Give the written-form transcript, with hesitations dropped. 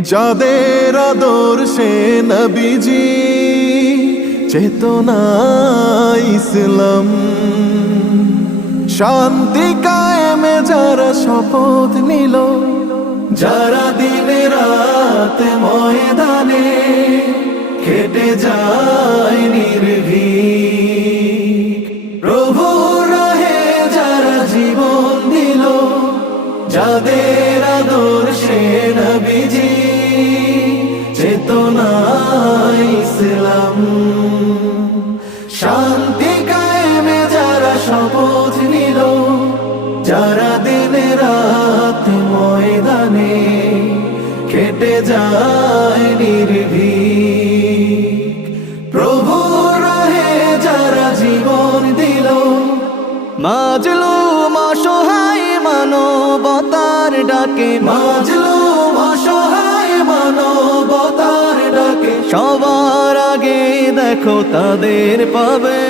যাদের আদর্শে নবীজি চেতনা ইসলাম, শান্তি কায়েমে যারা শপথ নিল, যারা দিনে রাতে ময়দানে খেটে যায় নির্ভীক, প্রভুর রাহে যারা জীবন দিল, যাদের আদর্শে নবীজি চেতনা ইসলাম, শান্তি কায়েমে যারা শপথ নিল, যারা দিনে রাত ময়দানে খেটে যায় নির্ভীক, প্রভুর রাহে যারা জীবন দিল, মাজলুম অসহায় মানবতার ডাকে, মাজলুম অসহায় মানবতার ডাকে, সবার আগে দেখো তাদের পাবে।